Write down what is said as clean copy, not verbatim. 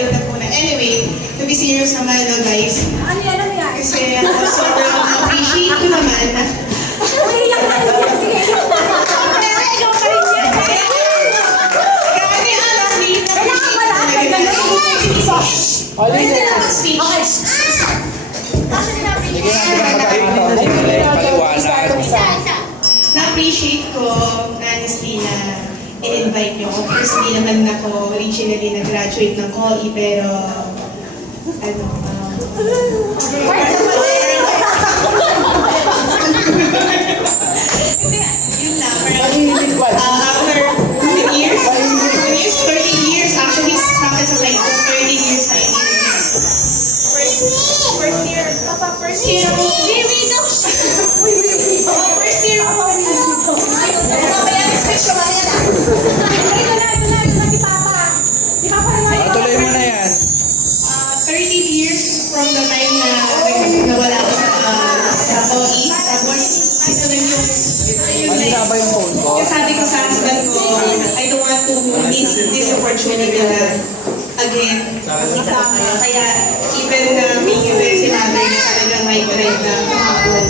build up muna. Anyway, to be serious naman, no, guys. Ano yan? Kasi sobrang appreciate ko naman na Umiiyak na rin. Sige. Pero ikaw pa rin yan. grabe ang sweet. Kailangan ba lahat ng gano'n? Pwede na mag-speech. Na-appreciate ko, honestly, na in-invite niyo ako. First, hindi naman ako originally nag-graduate ng COE, pero ano, yun lang, parang after 13 years, 13 years, actually, sa akin sa side ko, 13 years na yun. First year ako. First year ako. Tuloy mo na yan. 13 years from the time na nawala ako sa OE. Tapos, ito lang yung Ba yung phone ko? yung sabi ko sa husband ko, I don't want to miss this opportunity na again, makita ko kayo. Kaya, even na may event sinabi na talagang may drive na kumapon.